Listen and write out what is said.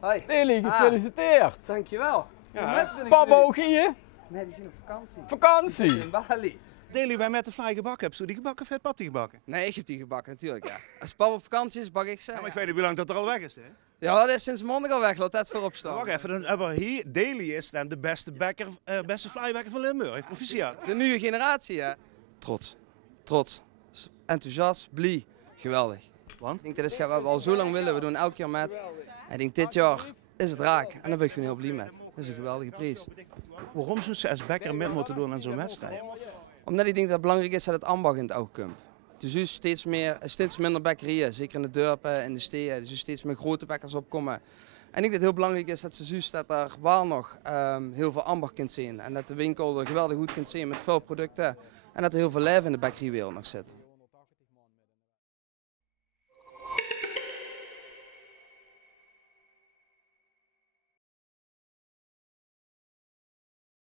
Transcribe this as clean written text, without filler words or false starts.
Hoi. Deli, gefeliciteerd. Dankjewel. Ja, Papa ook hier? Nee, die zijn op vakantie. Vakantie. In Bali. Deli, wij met de fly gebakken hebben. Zo die gebakken of heeft pap die gebakken? Nee, ik heb die gebakken natuurlijk, ja. Als papa op vakantie is, bak ik ze. Ja, maar ik weet niet hoe lang dat er al weg is, hè? Ja, dat is sinds maandag al weg. Laat dat voorop staan. Wacht even, dan hebben we hier, Deli is dan de beste bakker, beste flybakker van Limburg. Proficiat. De nieuwe generatie, hè. Trots. Trots. Enthousiast, blij. Geweldig. Want? Ik denk, dat is wat we al zo lang willen. We doen elk jaar met. En ik denk, dit jaar is het raak. En daar ben ik gewoon heel blij met. Dat is een geweldige prijs. Waarom zou ze als bakker mee moeten doen aan zo'n wedstrijd? Omdat ik denk dat het belangrijk is dat het ambacht in het oog komt. Dus nu steeds minder bakkerieën, zeker in de dorpen, in de steden. Dus steeds meer grote bakkers opkomen. En ik denk dat het heel belangrijk is dat ze juist dat er wel nog heel veel ambacht kunt zien. En dat de winkel er geweldig goed kunt zien met veel producten. En dat er heel veel leven in de bakkeriewereld nog zit.